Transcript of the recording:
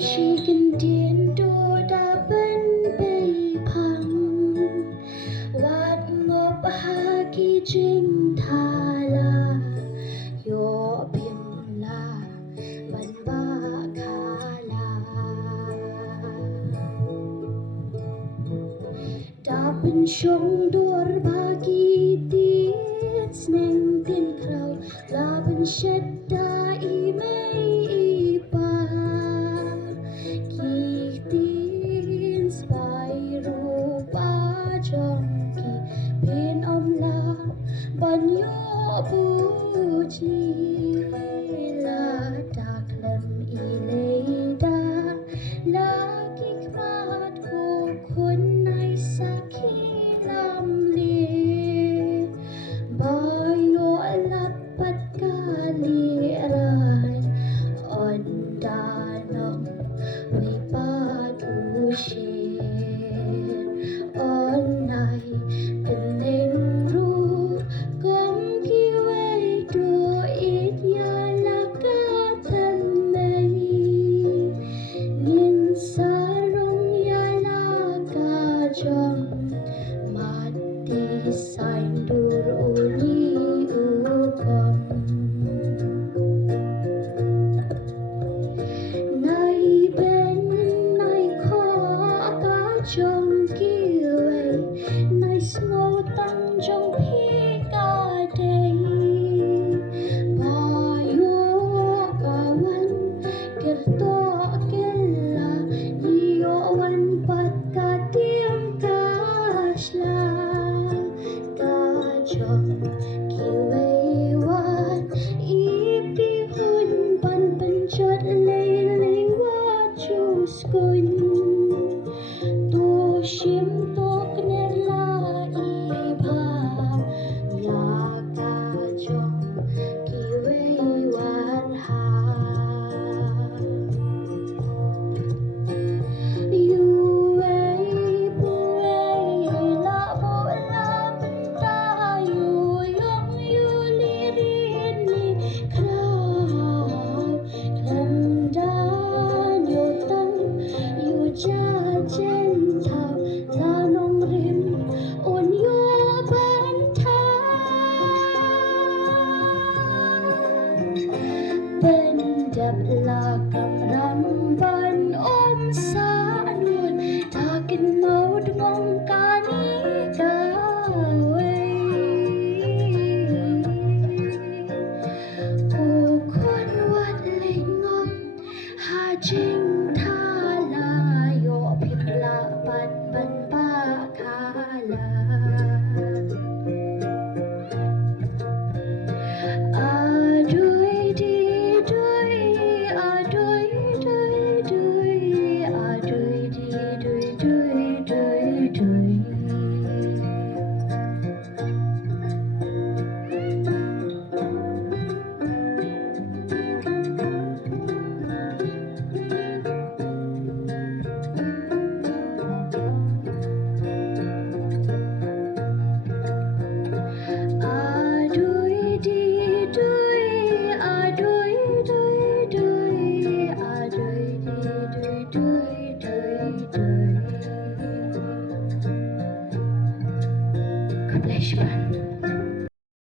chỉ cần tiền đồ đã bên bay phẳngวัดงบหากี่จิงทาลาโยเพียงลาบันบาคาลาดาเป็นชงดวรบากีตีสเนงตินคราวลาเป็นเช็ดดาอีไม่อีปากีตีนสไปรูปาจงกีเป็นอมลาบันโยบูจีลาดาคลำอีเลดาลากิกมาดกูคนในสักขีลำลีบายโยลับปัดกาลีรายอ่อนดานองไว้ปาดูเชอ่อนในเป็นเล่งรู้กงกีไว้ดูอิดยาลากาทันในยินสารงยาลากาจงมาดีไซน์ดูรูนีอุกมในเป็นในขอกาจงกีไว้ในสโนตังจงพีกาเดยบายโยกาวันเกิดตัวเกลายิโยวันปัดกาเตียมกาชลากาจงกีไว้วันอีปีหุ่นปันเป็นจดเลยเลยว่าจูสกุลตัวชิมตัวกเนลาอีพายากาจงกีไว้วันหาอยู่ไว้บุไว้ละบุละบันตาอยู่ยงอยู่ลีรีนีคราวคลำดานอยู่ตั้งอยู่จ้าเจนเท่าลานงริมอ่อนโยบันทาเป็นดับลากำรำบันอมสานวนตากินเมาดงงกานีกาเวผู้คนวัดเล่งงอมหาจริง